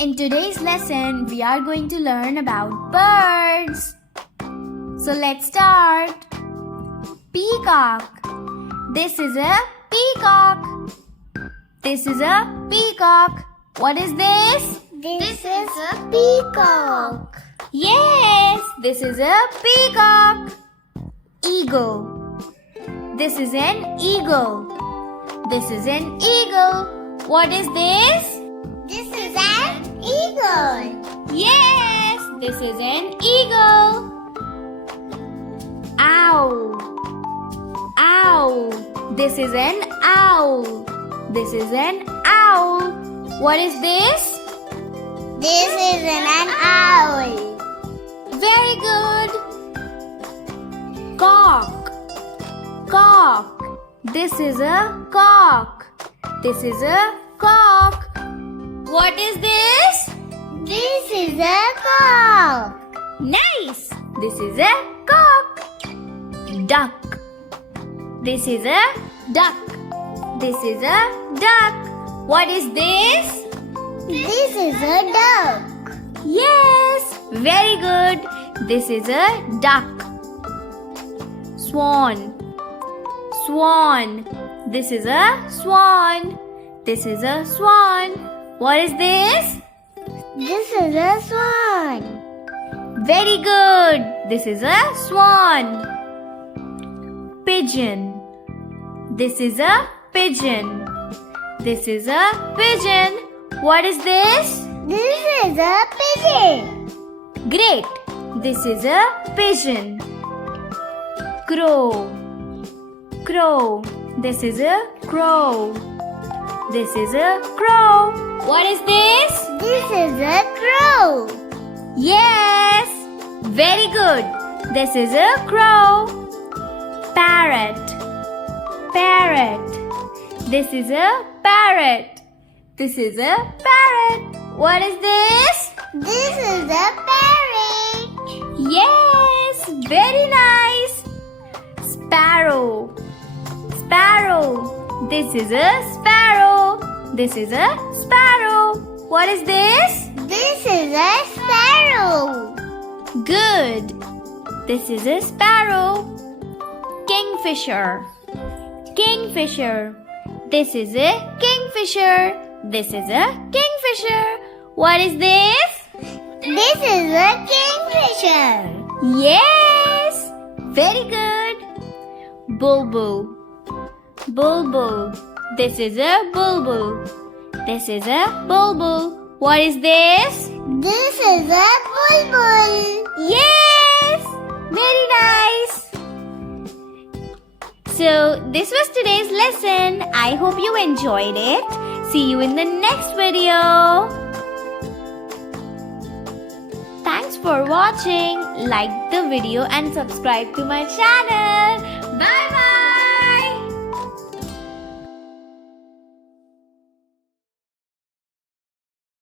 In today's lesson, we are going to learn about birds. So let's start. Peacock. This is a peacock. This is a peacock. What is this? This is a peacock. Yes, this is a peacock. Eagle. This is an eagle. This is an eagle. What is this? This is an eagle. Yes, this is an eagle. Owl. Owl. This is an owl. This is an owl. What is this? This is an owl. Very good. Cock. Cock. This is a cock. This is a cock. What is this? This is a cock. Nice. This is a cock. Duck. This is a duck. This is a duck. What is this? This is a duck. Yes. Very good. This is a duck. Swan. Swan. This is a swan. This is a swan. What is this? This is a swan. Very good. This is a swan. Pigeon. This is a pigeon. This is a pigeon. What is this? This is a pigeon. Great. This is a pigeon. Crow. Crow. This is a crow. This is a crow. What is this? This is a crow. Yes. Very good. This is a crow. Parrot. Parrot. This is a parrot. This is a parrot. What is this? This is a parrot. Yes. Very nice. Sparrow. Sparrow. This is a sparrow. This is a sparrow. What is this? This is a sparrow. Good. This is a sparrow. Kingfisher. Kingfisher. This is a kingfisher. This is a kingfisher. What is this? This is a kingfisher. Yes. Very good. Bulbul. Bulbul. This is a bulbul. This is a bulbul. What is this? This is a bulbul. Yes! Very nice! So, this was today's lesson. I hope you enjoyed it. See you in the next video. Thanks for watching. Like the video and subscribe to my channel. Bye bye!